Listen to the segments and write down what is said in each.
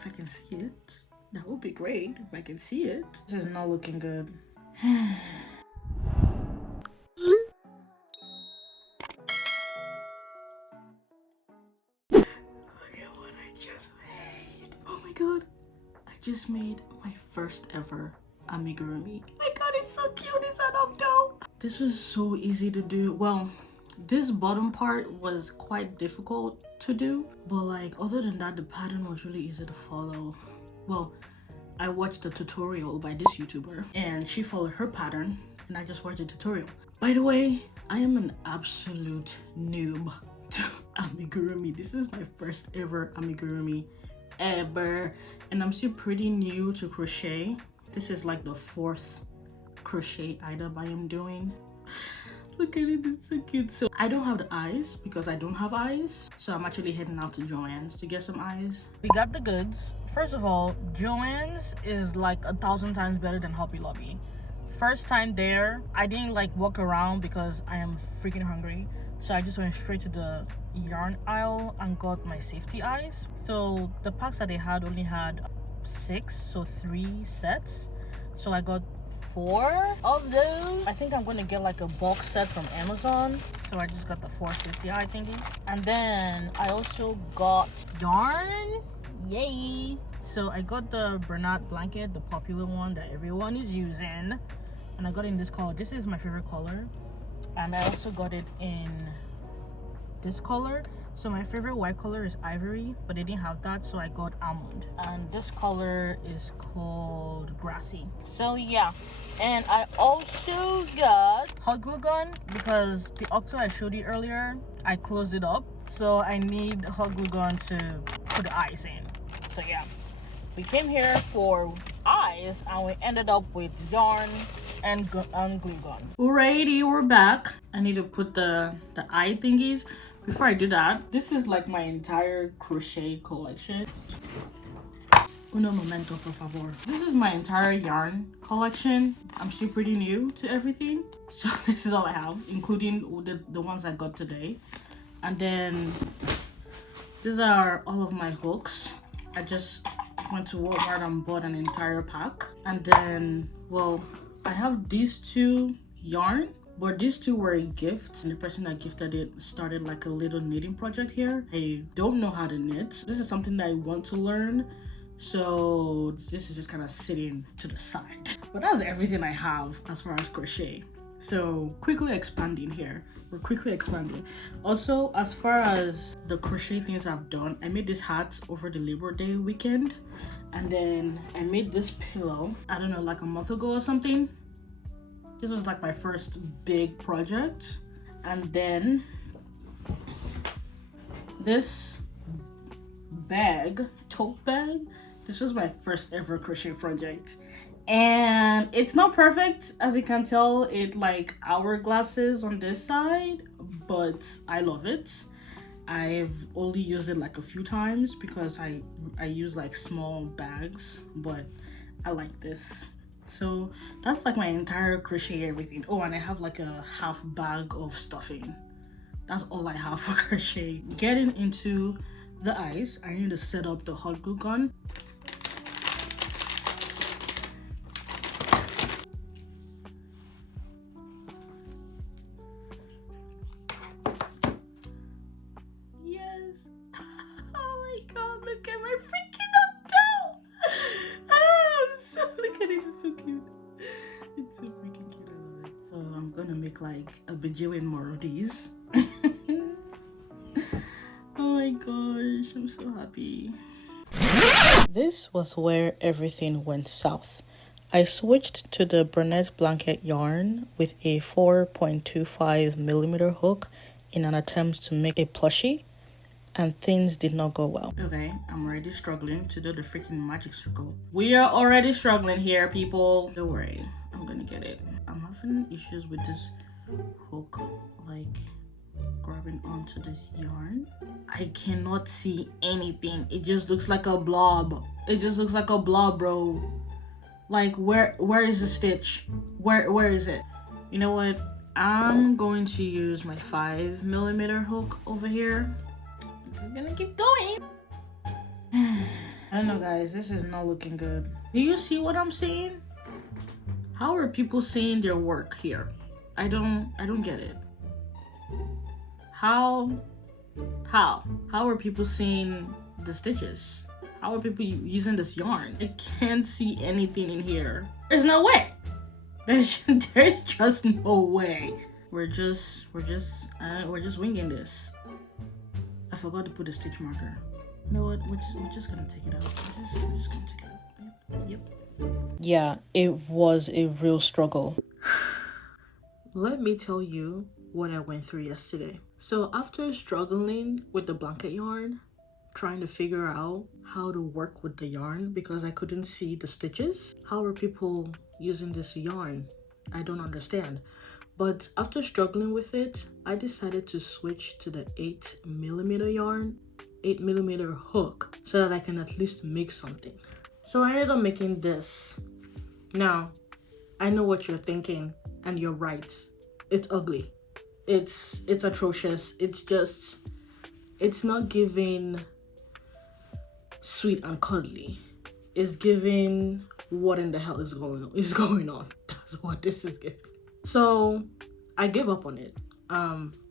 If I can see it, that would be great if I can see it. This is not looking good. Look at what I just made. Oh my god. I just made my first ever amigurumi. Oh my god, it's so cute. It's an octo. This was so easy to do. Well, this bottom part was quite difficult to do, but like other than that, the pattern was really easy to follow. Well, I watched a tutorial by this YouTuber and she followed her pattern and I just watched the tutorial. By the way, I am an absolute noob to amigurumi. This is my first ever amigurumi ever, and I'm still pretty new to crochet. This is like the 4th crochet item I am doing. Look at it, it's so cute. So I don't have the eyes because I don't have eyes, so I'm actually heading out to Joann's to get some eyes. We got the goods. First of all, Joann's is like 1,000 times better than Hobby Lobby. First time there, I didn't like walk around because I am freaking hungry, so I just went straight to the yarn aisle and got my safety eyes. So the packs that they had only had 6, so 3 sets, so I got 4 of those. I think I'm gonna get like a bulk set from Amazon, so I just got the 4 safety eye thingies. And then I also got yarn. Yay! So I got the Bernat blanket, the popular one that everyone is using, and I got it in this color. This is my favorite color, and I also got it in this color. So my favorite white color is ivory, but they didn't have that, so I got almond. And this color is called grassy. So yeah, and I also got hot glue gun because the octo I showed you earlier, I closed it up, so I need hot glue gun to put the eyes in. So yeah, we came here for eyes and we ended up with yarn and glue gun. Alrighty, we're back. I need to put the eye thingies. Before I do that, this is like my entire crochet collection. Uno momento, por favor. This is my entire yarn collection. I'm still pretty new to everything, so this is all I have, including the ones I got today. And then these are all of my hooks. I just went to Walmart and bought an entire pack. And then, well, I have these 2 yarn, but these 2 were a gift, and the person that gifted it started like a little knitting project here. I don't know how to knit. This is something that I want to learn, so this is just kind of sitting to the side. But that's everything I have as far as crochet. So quickly expanding here. We're quickly expanding. Also, as far as the crochet things I've done, I made this hat over the Labor Day weekend, and then I made this pillow, I don't know, like a month ago or something. This was like my first big project. And then this bag, tote bag, this was my first ever crochet project. And it's not perfect, as you can tell. It like hourglasses on this side, but I love it. I've only used it like a few times because I use like small bags, but I like this. So that's like my entire crochet everything. Oh, and I have like a half bag of stuffing. That's all I have for crochet. Getting into the eyes, I need to set up the hot glue gun. Yes. Oh my god, look at my freaking octo. So look at it, it's so cute. It's so freaking cute, I love it. So I'm gonna make like a bajillion more of these. Oh my gosh, I'm so happy. This was where everything went south. I switched to the Bernat blanket yarn with a 4.25mm hook in an attempt to make a plushie, and things did not go well. Okay, I'm already struggling to do the freaking magic circle. We are already struggling here, people. Don't worry, I'm gonna get it. I'm having issues with this hook, like grabbing onto this yarn. I cannot see anything. It just looks like a blob. It just looks like a blob, bro. Like where is the stitch? Where is it? You know what? I'm going to use my 5mm hook over here. It's gonna keep going. I don't know, guys, this is not looking good. Do you see what I'm saying? How are people seeing their work here? I don't get it. How are people seeing the stitches? How are people using this yarn? I can't see anything in here. There's no way. There's just no way. We're just winging this. I forgot to put a stitch marker. You know what? We're just gonna take it out. We're just gonna take it out. Yep. Yeah, it was a real struggle. Let me tell you what I went through yesterday. So after struggling with the blanket yarn, trying to figure out how to work with the yarn because I couldn't see the stitches. How are people using this yarn? I don't understand. But after struggling with it, I decided to switch to the 8mm yarn, 8mm hook, so that I can at least make something. So I ended up making this. Now, I know what you're thinking, and you're right. It's ugly. It's atrocious. It's not giving sweet and cuddly. It's giving what in the hell is going on. That's what this is giving. So I gave up on it.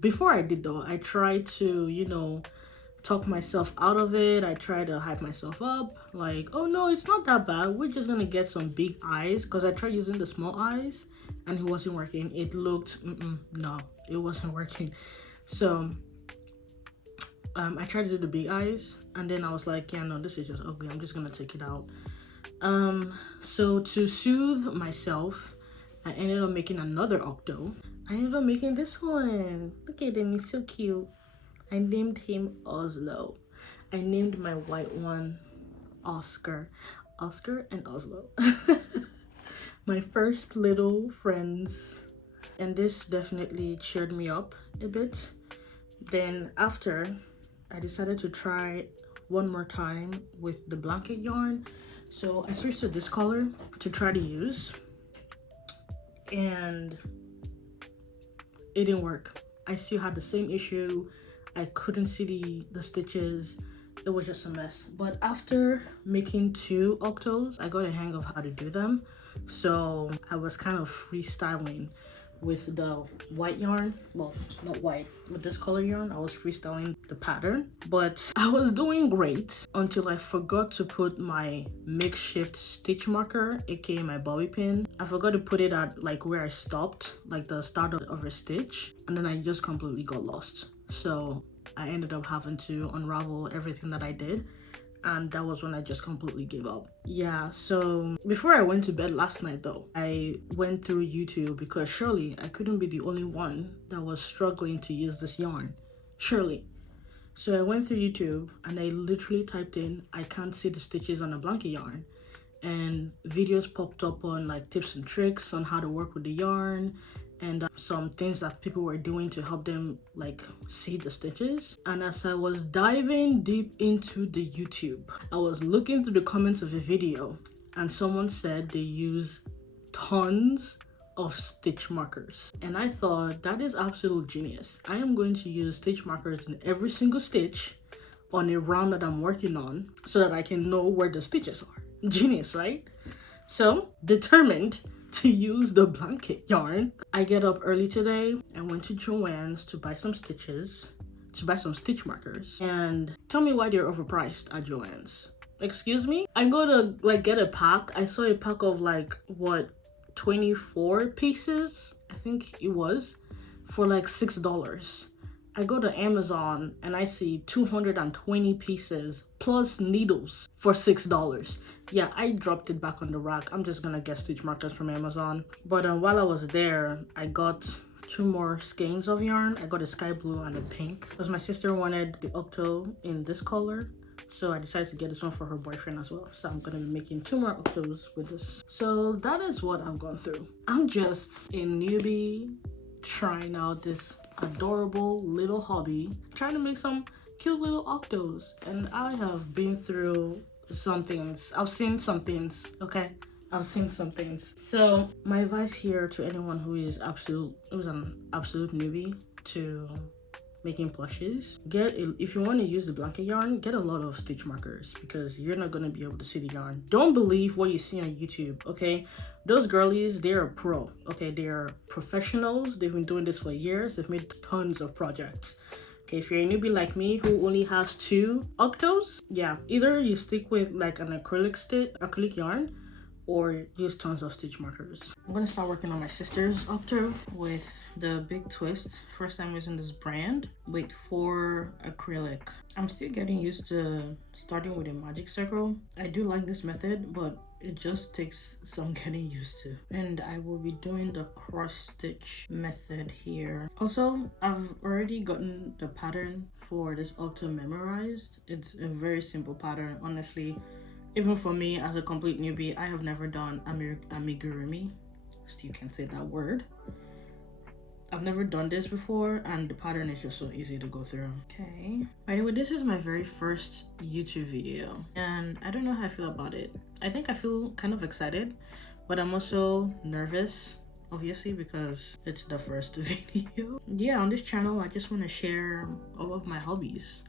Before I did though, I tried to, talk myself out of it. I tried to hype myself up, like, oh no, it's not that bad. We're just gonna get some big eyes, because I tried using the small eyes and it wasn't working. It looked, no, it wasn't working. So I tried to do the big eyes, and then I was like, yeah, no, this is just ugly. I'm just gonna take it out. So to soothe myself, I ended up making another octo. I ended up making this one. Look at him, he's so cute. I named him Oslo. I named my white one Oscar. Oscar and Oslo. My first little friends. And this definitely cheered me up a bit. Then after, I decided to try one more time with the blanket yarn. So I switched to this color to try to use. And it didn't work. I still had the same issue. I couldn't see the stitches. It was just a mess. But after making 2 octos, I got a hang of how to do them. So I was kind of freestyling with the white yarn. Well, not white, with this color yarn. I was freestyling the pattern. But I was doing great until I forgot to put my makeshift stitch marker, aka my bobby pin. I forgot to put it at like where I stopped, like the start of a stitch. And then I just completely got lost. So I ended up having to unravel everything that I did, and that was when I just completely gave up. Yeah, so before I went to bed last night though, I went through YouTube because surely I couldn't be the only one that was struggling to use this yarn. Surely. So I went through YouTube and I literally typed in, I can't see the stitches on a blanket yarn. And videos popped up on like tips and tricks on how to work with the yarn, and some things that people were doing to help them like see the stitches. And as I was diving deep into the YouTube, I was looking through the comments of a video, and someone said they use tons of stitch markers, and I thought that is absolute genius. I am going to use stitch markers in every single stitch on a round that I'm working on so that I can know where the stitches are. Genius, right? So determined to use the blanket yarn, I get up early today and went to Joann's to buy some stitches, to buy some stitch markers. And tell me why they're overpriced at Joann's. Excuse me? I go to like get a pack. I saw a pack of like what, 24 pieces, I think it was, for like $6. I go to Amazon and I see 220 pieces plus needles for $6. Yeah, I dropped it back on the rack. I'm just gonna get stitch markers from Amazon. But while I was there, I got 2 more skeins of yarn. I got a sky blue and a pink because my sister wanted the octo in this color. So I decided to get this one for her boyfriend as well. So I'm gonna be making 2 more octos with this. So that is what I've gone through. I'm just a newbie trying out this adorable little hobby, trying to make some cute little octos. And I have been through some things. I've seen some things, okay? I've seen some things. So my advice here to anyone who's an absolute newbie to making plushes, if you want to use the blanket yarn, get a lot of stitch markers because you're not going to be able to see the yarn. Don't believe what you see on YouTube, okay? Those girlies, they're a pro, okay? They're professionals. They've been doing this for years. They've made tons of projects. Okay, if you're a newbie like me who only has 2 octos, yeah, either you stick with like an acrylic yarn, or use tons of stitch markers. I'm gonna start working on my sister's octo with the big twist. First time using this brand with 4 acrylic. I'm still getting used to starting with a magic circle. I do like this method, but it just takes some getting used to. And I will be doing the cross stitch method here. Also, I've already gotten the pattern for this octo memorized. It's a very simple pattern, honestly. Even for me as a complete newbie, I have never done amigurumi. Still can't say that word. I've never done this before, and the pattern is just so easy to go through. Okay. By the way, this is my very first YouTube video, and I don't know how I feel about it. I think I feel kind of excited, but I'm also nervous, obviously, because it's the first video. Yeah, on this channel, I just want to share all of my hobbies.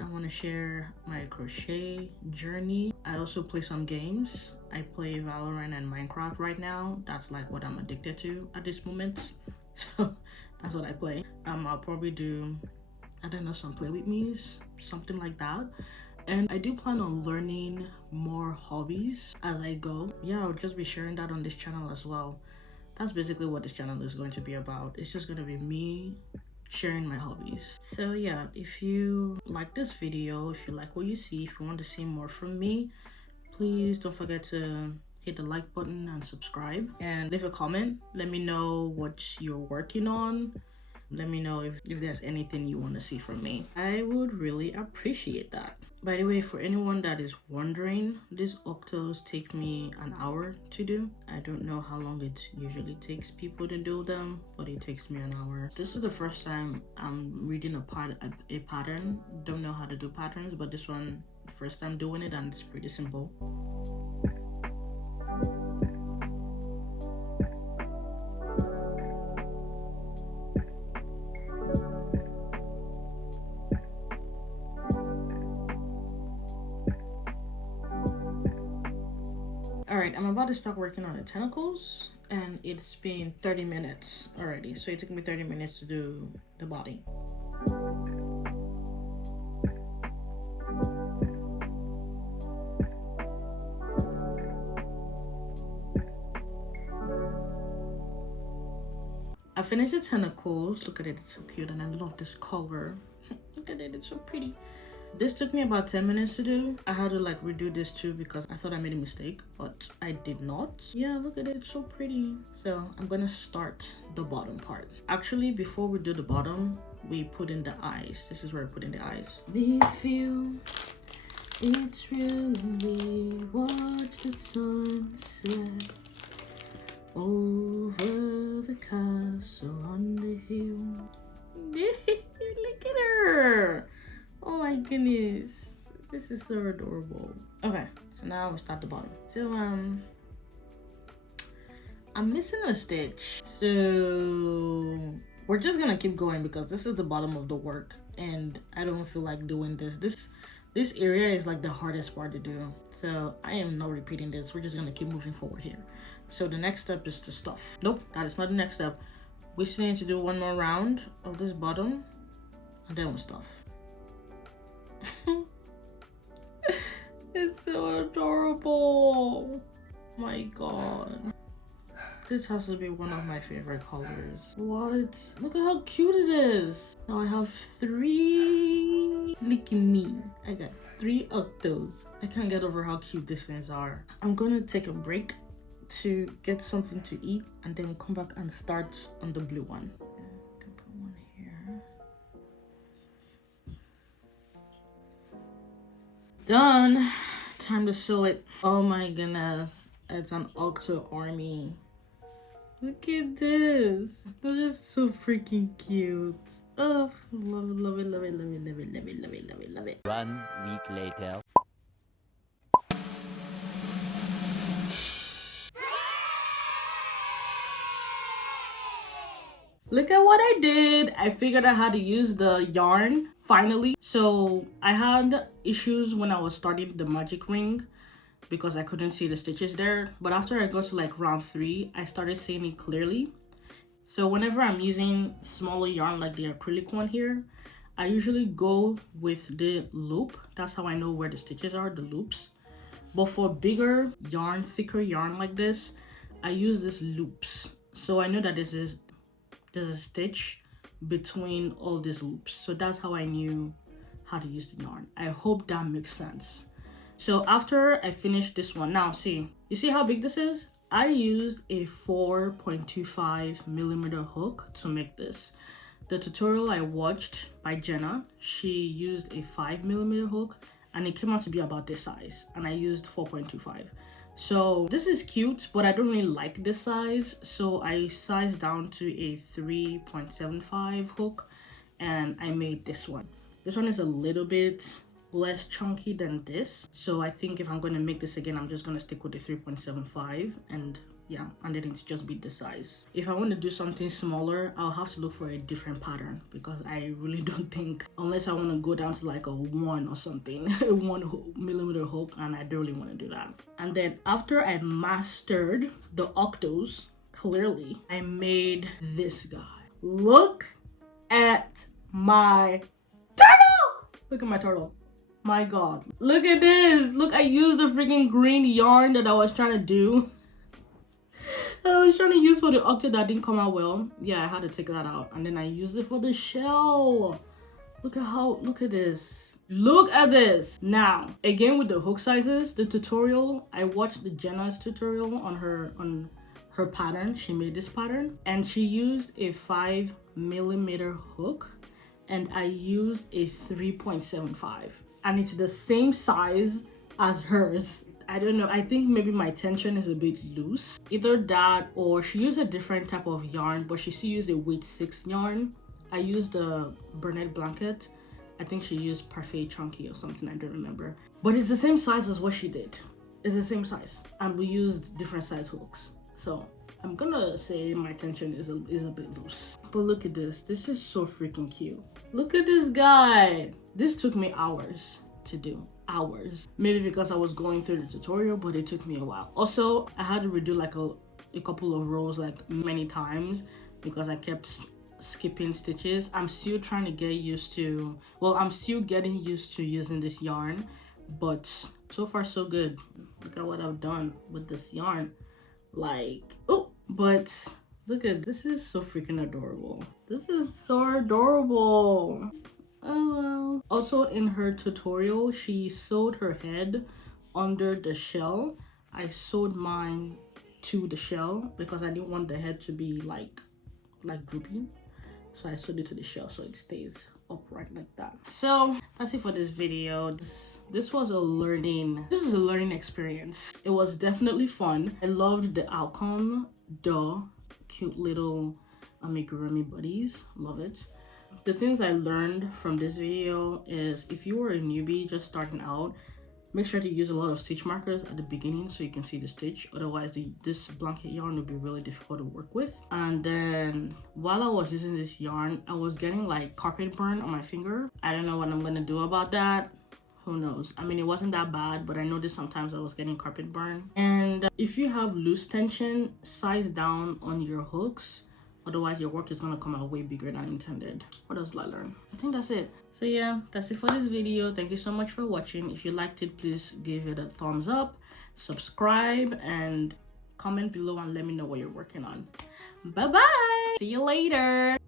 I want to share my crochet journey. I also play some games. I play Valorant and Minecraft right now. That's like what I'm addicted to at this moment. So that's what I play. I'll probably do, I don't know, some play with me's, something like that. And I do plan on learning more hobbies as I go. Yeah, I'll just be sharing that on this channel as well. That's basically what this channel is going to be about. It's just going to be me sharing my hobbies. So yeah, if you like this video, if you like what you see, if you want to see more from me, please don't forget to hit the like button and subscribe, and leave a comment. Let me know what you're working on. Let me know if there's anything you want to see from me. I would really appreciate that. By the way, for anyone that is wondering, these octos take me an hour to do. I don't know how long it usually takes people to do them, but it takes me an hour. This is the first time I'm reading a pattern. Don't know how to do patterns, but this one, first time doing it, and it's pretty simple. Alright, I'm about to start working on the tentacles, and it's been 30 minutes already, so it took me 30 minutes to do the body. I finished the tentacles. Look at it, it's so cute, and I love this color. Look at it, it's so pretty. This took me about 10 minutes to do. I had to like redo this too because I thought I made a mistake, but I did not. Yeah, look at it, it's so pretty. So I'm gonna start the bottom part. Actually, before we do the bottom, we put in the eyes. This is where I put in the eyes. If you, it's really watch the sunset over the castle on the hill. Look at her. Oh my goodness, this is so adorable. Okay, so now we start the bottom. So I'm missing a stitch, so we're just gonna keep going because this is the bottom of the work and I don't feel like doing this area is like the hardest part to do, so I am not repeating this. We're just gonna keep moving forward here. So the next step is to stuff. Nope, that is not the next step. We still need to do one more round of this bottom and then we'll stuff. It's so adorable. My god, this has to be one of my favorite colors. What? Look at how cute it is. Now I have 3. Look at me, I got 3 octos. I can't get over how cute these things are. I'm gonna take a break to get something to eat and then come back and start on the blue one. Done. Time to sew it. Oh my goodness, it's an octo army. Look at this. This is so freaking cute. Oh, love it, love it, love it, love it, love it, love it, love it, love it, love it. 1 week later. Look at what I did. I figured out how to use the yarn finally. So I had issues when I was starting the magic ring because I couldn't see the stitches there. But after I got to like round 3, I started seeing it clearly. So whenever I'm using smaller yarn like the acrylic one here, I usually go with the loop. That's how I know where the stitches are, the loops. But for bigger yarn, thicker yarn like this, I use these loops. So I know that there's a stitch between all these loops. So that's how I knew how to use the yarn. I hope that makes sense. So after I finished this one, now see, you see how big this is? I used a 4.25 millimeter hook to make this. The tutorial I watched by Jenna, she used a 5 millimeter hook and it came out to be about this size, and I used 4.25. So this is cute, but I don't really like this size, so I sized down to a 3.75 hook and I made this one. This one is a little bit less chunky than this, so I think if I'm going to make this again, I'm just going to stick with the 3.75 and yeah, and then it's just be this size. If I want to do something smaller, I'll have to look for a different pattern because I really don't think, unless I want to go down to like a 1 or something, a 1 millimeter hook, and I don't really want to do that. And then after I mastered the octos clearly, I made this guy. Look at my turtle! Look at my turtle. My god, look at this. Look, I used the freaking green yarn that I was trying to do. I was trying to use for the octo that didn't come out well. Yeah, I had to take that out, and then I used it for the shell. Look at this. Look at this. Now again with the hook sizes, the tutorial, I watched the Jenna's tutorial on her pattern. She made this pattern and she used a 5 millimeter hook and I used a 3.75, and it's the same size as hers. I don't know, I think maybe my tension is a bit loose. Either that or she used a different type of yarn, but she still used a weight 6 yarn. I used a Bernette blanket. I think she used Parfait Chunky or something, I don't remember. But it's the same size as what she did. It's the same size. And we used different size hooks. So I'm gonna say my tension is a bit loose. But look at this. This is so freaking cute. Look at this guy. This took me hours to do. Hours. Maybe because I was going through the tutorial, but it took me a while. Also, I had to redo like a couple of rows like many times because I kept skipping stitches. I'm still trying to get used to, well, I'm still getting used to using this yarn, but so far so good. Look at what I've done with this yarn. Like, oh, but look at this. Is so freaking adorable. This is so adorable. Oh well. Also in her tutorial, she sewed her head under the shell. I sewed mine to the shell because I didn't want the head to be like droopy. So I sewed it to the shell so it stays upright like that. So that's it for this video. This was a learning experience. It was definitely fun. I loved the outcome. Cute little amigurumi buddies. Love it. The things I learned from this video is if you were a newbie just starting out, make sure to use a lot of stitch markers at the beginning so you can see the stitch. Otherwise, this blanket yarn will be really difficult to work with. And then while I was using this yarn, I was getting like carpet burn on my finger. I don't know what I'm gonna do about that. Who knows? I mean, it wasn't that bad, but I noticed sometimes I was getting carpet burn. And if you have loose tension, size down on your hooks. Otherwise, your work is gonna come out way bigger than intended. What else did I learn? I think that's it. So yeah, that's it for this video. Thank you so much for watching. If you liked it, please give it a thumbs up, subscribe, and comment below and let me know what you're working on. Bye bye. See you later.